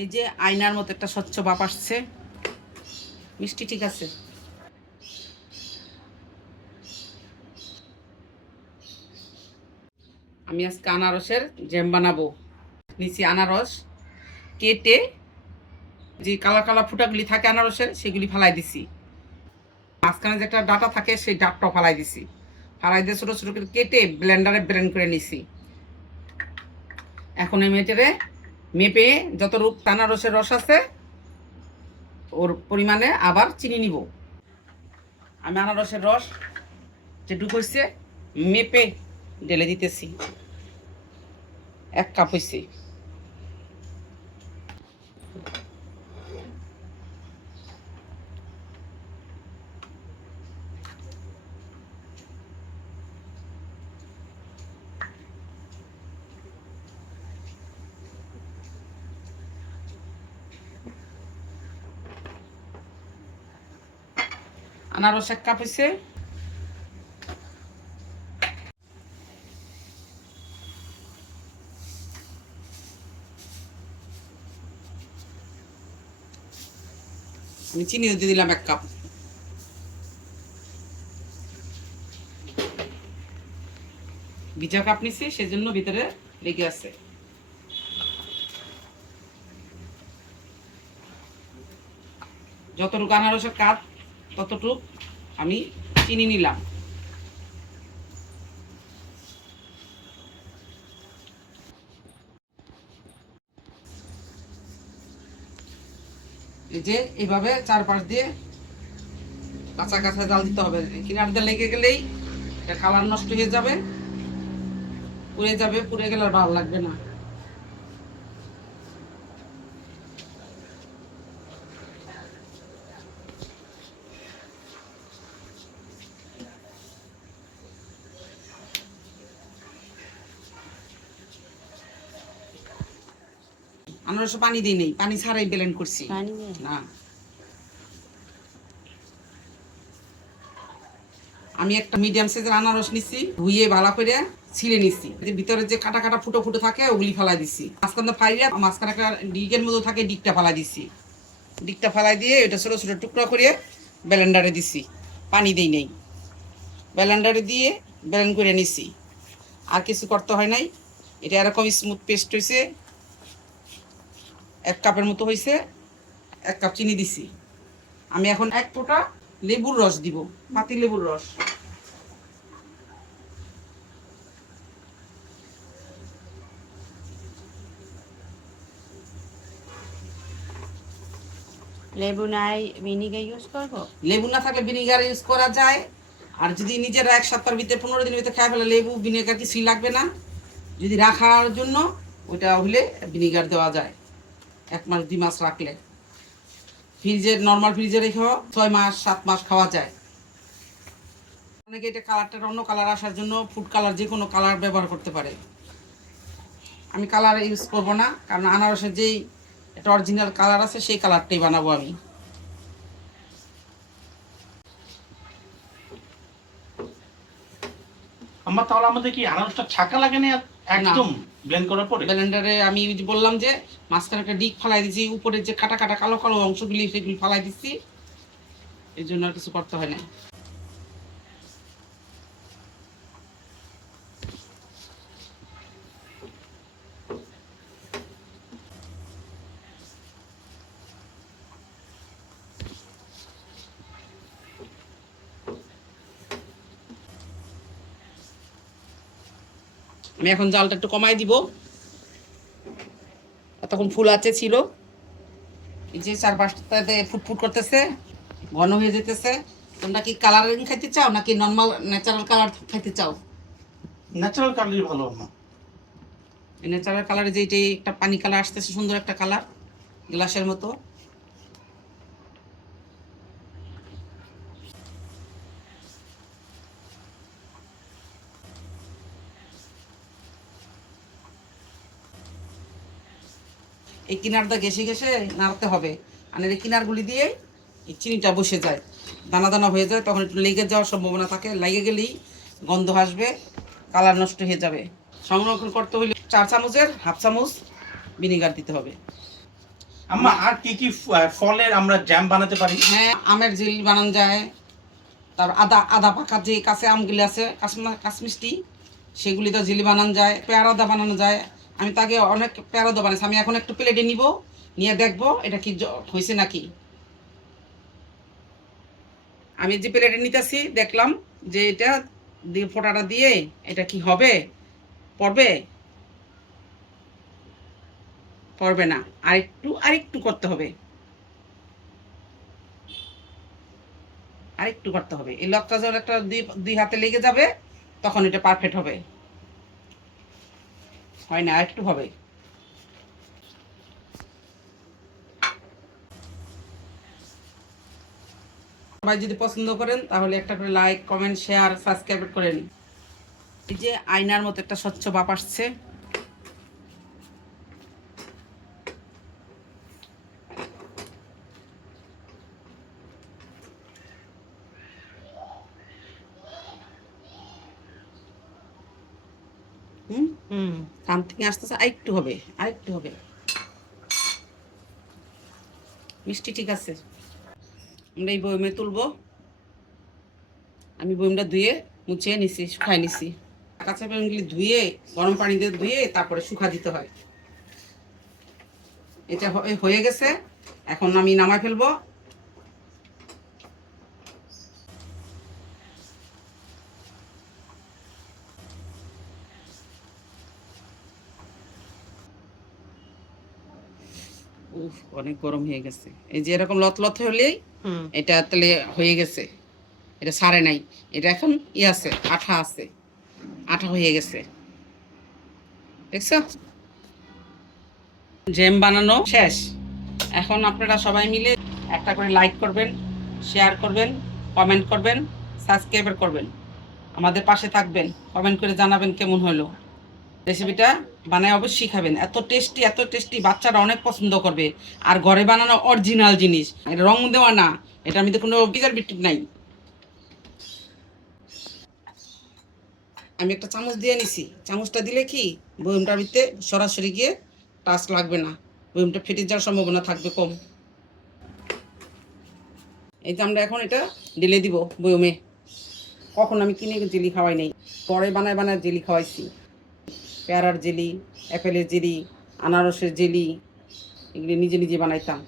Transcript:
এই যে আয়নার মতো একটা স্বচ্ছ বাপ আসছে। মিষ্টি ঠিক আছে? আমি আজকে আনারসের জ্যাম বানাবো। নিচে আনারস কেটে যে কালা কালা ফুটাগুলি থাকে আনারসের, সেগুলি ফালাই দিছি। মাঝখানে যে একটা ডাটা থাকে, সেই ডাটটাও ফালাই দিছি। ফালাই দিয়ে ছোটো ছোটো করে কেটে ব্লেন্ডারে ব্লেন্ড করে নিছি। এখন এই মেটেরে মেপে যত রূপ আনারসের রস আছে, ওর পরিমাণে আবার চিনি নিব। আমি আনারসের রস যেটুকু হয়েছে মেপে ঢেলে দিতেছি। এক কাপ হয়েছে আনারস এক কাপ হয়েছে আমি চিনি দিয়ে দিলাম এক কাপ। ভিজা কাপ নিছি, সেজন্য ভিতরে লেগে আছে। যতটুকু আনারসের কাপ ততটুক আমি চিনি নিলাম। এই যে এইভাবে চারপাশ দিয়ে কাঁচা কাঁচা জাল দিতে হবে। কিনার দিয়ে লেগে গেলেই এটা কালার নষ্ট হয়ে যাবে, পুড়ে যাবে, পুড়ে গেলে আর ভালো লাগবে না। আনারসে পানি দিই নেই পানি ছাড়াই ব্লেন্ড করছি। না। আমি একটা মিডিয়াম সাইজের আনারস নিছি ধুয়ে ভালো করে ছিঁড়ে নিছি। ভিতরে যে কাটা কাটা ফুটো ফুটো থাকে ওগুলি ফালাই দিছি। মাঝখানে ফাইলে মাঝখানে একটা ডিগের মতো থাকে ডিগটা ফালাই দিছি। ডিগটা ফালাই দিয়ে এটা ছোটো ছোটো টুকরো করে ব্লেন্ডারে দিছি। পানি দিই নেই। ব্লেন্ডারে দিয়ে ব্লেন্ড করে নিছি। আর কিছু করতে হয় নাই। এটা এরকম স্মুথ পেস্ট হয়েছে এক কাপের মতো হয়েছে এক কাপ চিনি দিছি। আমি এখন এক ফোঁটা লেবুর রস দিব পাতি লেবুর রস। লেবু নাই ভিনিগার ইউজ করব? লেবু না থাকলে ভিনেগার ইউজ করা যায়। আর যদি নিজেরা এক সপ্তাহের ভিতরে পনেরো দিনের ভিতরে খাই ফেলে লেবু ভিনেগার কিছুই লাগবে না। যদি রাখার জন্য ওইটা হলে ভিনেগার দেওয়া যায়। এক মাস, দুই মাস রাখলে। ফ্রিজে নর্মাল ফ্রিজে রেখেও ছয় মাস, সাত মাস খাওয়া যায়। অনেকে এটা কালারটার অন্য কালার আসার জন্য ফুড কালার যে কোনো কালার ব্যবহার করতে পারে। আমি কালার ইউজ করব না, কারণ আনারসের যেই একটা অরিজিনাল কালার আছে, সেই কালারটাই বানাবো আমি। আমার তাহলে আমাদের কি আনারসটা ছাকা লাগে না একদম ব্লেন্ড করার পরে? ব্লেন্ডারে আমি বললাম যে মাঝখানে একটা ডিক ফালাই দিছি উপরে যে কাটা কাটা কালো কালো অংশগুলি সেগুলি ফালাই দিছি এই জন্য আর কিছু করতে হয় না। আমি এখন জালটা একটু কমাই দিব। তখন ফুল আছে ছিল। এই যে চারপাশটাতে ফুটফুট করতেছে ঘন হয়ে যেতেছে। তোমরা কি কালারিং খাইতে চাও নাকি নর্মাল ন্যাচারাল কালার খাইতে চাও? ন্যাচারাল কালারই ভালো আমার ন্যাচারাল কালারে যে এটাই একটা পানি কালার আসতেছে সুন্দর একটা কালার গ্লাসের মতো। এই কিনারটা ঘেসে ঘেসে নাড়তে হবে। আর এই কিনারগুলি দিয়ে এই চিনিটা বসে যায়। দানা দানা হয়ে যায় তখন একটু লেগে যাওয়ার সম্ভাবনা থাকে। লেগে গেলেই গন্ধ আসবে কালার নষ্ট হয়ে যাবে। সংরক্ষণ করতে হলে চার চামচের হাফ চামচ ভিনেগার দিতে হবে। আম্মা আর কি কি ফলের আমরা জ্যাম বানাতে পারি? হ্যাঁ আমের জেল বানানো যায়। তারপর আদা আদা পাকা যে কাছে আমগুলি আছে কাঁচমা- কাঁচমিষ্টি সেগুলি তো জেলি বানানো যায় পেয়ারাদা বানানো যায়। আমি তাকে অনেক প্যারা বানাইছি আমি এখন একটু প্লেটে নিব, নিয়ে দেখব এটা কি হয়েছে নাকি। আমি যে প্লেটে নিতেছি, দেখলাম যে এটা দিয়ে ফোটাটা দিয়ে এটা কি হবে? পড়বে? পড়বে না। আরেকটু আরেকটু করতে হবে। আরেকটু করতে হবে। এই লকটা যখন একটা দুই দুই হাতে লেগে যাবে, তখন এটা পারফেক্ট হবে। হয় না, একটু হবে সবাই যদি পছন্দ করেন, তাহলে একটা করে লাইক কমেন্ট শেয়ার সাবস্ক্রাইব করেন এই যে আয়নার মতো একটা স্বচ্ছ বাপ আসছে। হুম? হুম। সামথিং আসতেছে আরেকটু হবে আরেকটু হবে। মিষ্টি ঠিক আছে। আমরা এই বয়মে তুলবো। আমি বয়মটা ধুয়ে মুছিয়ে নিছি শুকাই নিছি। কাঁচা বেগুনগুলি ধুয়ে গরম পানি দিয়ে ধুয়ে তারপরে শুকা দিতে হয়। এটা হয়ে গেছে। এখন আমি নামাই ফেলব। উফ অনেক গরম হয়ে গেছে। এই যে এরকম লত লত হলেই এটা তাহলে হয়ে গেছে। এটা সারে নাই। এটা এখন ই আছে আঠা আছে। আঠা হয়ে গেছে। দেখছ? জ্যাম বানানো শেষ। এখন আপনারা সবাই মিলে একটা করে লাইক করবেন শেয়ার করবেন কমেন্ট করবেন সাবস্ক্রাইব করবেন। আমাদের পাশে থাকবেন। কমেন্ট করে জানাবেন কেমন হলো। রেসিপিটা বানায় অবশ্যই খাবেন এত টেস্টি এত টেস্টি বাচ্চারা অনেক পছন্দ করবে। আর ঘরে বানানো অরিজিনাল জিনিস। এটা রং দেওয়া না। এটা আমি তো কোনো বিজার বিটিক নাই। আমি একটা চামচ দিয়ে নিছি। চামচটা দিলে কি? বয়মটার ভিতরে সরাসরি গিয়ে টাচ লাগবে না। বয়মটা ফেটে যাওয়ার সম্ভাবনা থাকবে কম। এই তো আমরা এখন এটা ঢেলে দিব বয়মে। কখন আমি কিনে জেলি খাওয়াই নাই। পরে বানায় বানায় জেলি খাওয়াইছি। পেয়ারার জেলি অ্যাপেলের জেলি আনারসের জেলি এগুলি নিজে নিজে বানাইতাম।